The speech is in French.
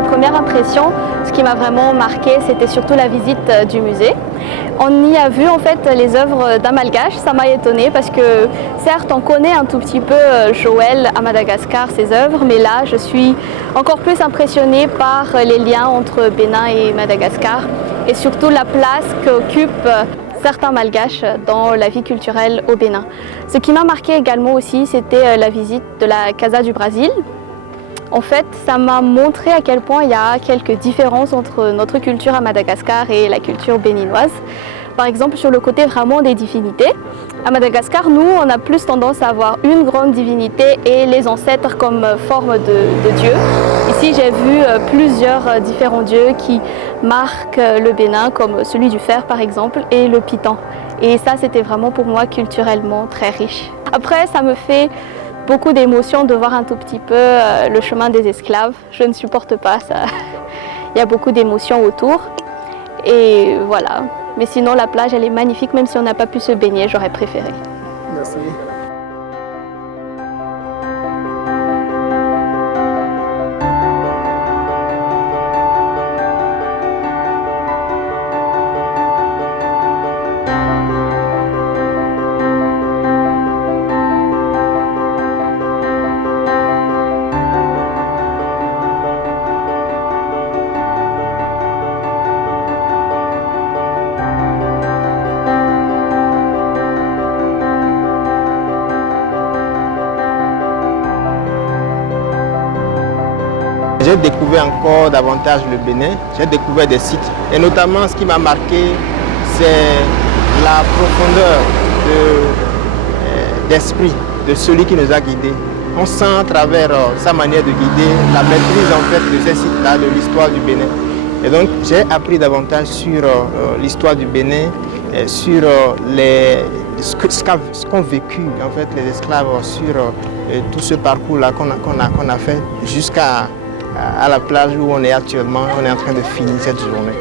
ma première impression, ce qui m'a vraiment marqué, c'était surtout la visite du musée. On y a vu en fait les œuvres d'un malgache, ça m'a étonnée parce que certes on connaît un tout petit peu Joël à Madagascar, ses œuvres, mais là je suis encore plus impressionnée par les liens entre Bénin et Madagascar et surtout la place qu'occupent certains malgaches dans la vie culturelle au Bénin. Ce qui m'a marqué également aussi, c'était la visite de la Casa du Brésil. En fait, ça m'a montré à quel point il y a quelques différences entre notre culture à Madagascar et la culture béninoise. Par exemple, sur le côté vraiment des divinités. À Madagascar, nous, on a plus tendance à avoir une grande divinité et les ancêtres comme forme de dieu. Ici, j'ai vu plusieurs différents dieux qui marquent le Bénin, comme celui du fer par exemple, et le pitan. Et ça, c'était vraiment pour moi culturellement très riche. Après, ça me fait beaucoup d'émotions de voir un tout petit peu le chemin des esclaves. Je ne supporte pas ça. Il y a beaucoup d'émotions autour. Et voilà. Mais sinon, la plage, elle est magnifique. Même si on n'a pas pu se baigner, j'aurais préféré. Merci. J'ai découvert encore davantage le Bénin, j'ai découvert des sites et notamment ce qui m'a marqué, c'est la profondeur d'esprit de celui qui nous a guidés. On sent à travers sa manière de guider la maîtrise en fait de ces sites-là, de l'histoire du Bénin. Et donc j'ai appris davantage sur l'histoire du Bénin, sur ce qu'ont vécu en fait les esclaves, sur tout ce parcours-là qu'on a fait jusqu'à la plage où on est actuellement, on est en train de finir cette journée.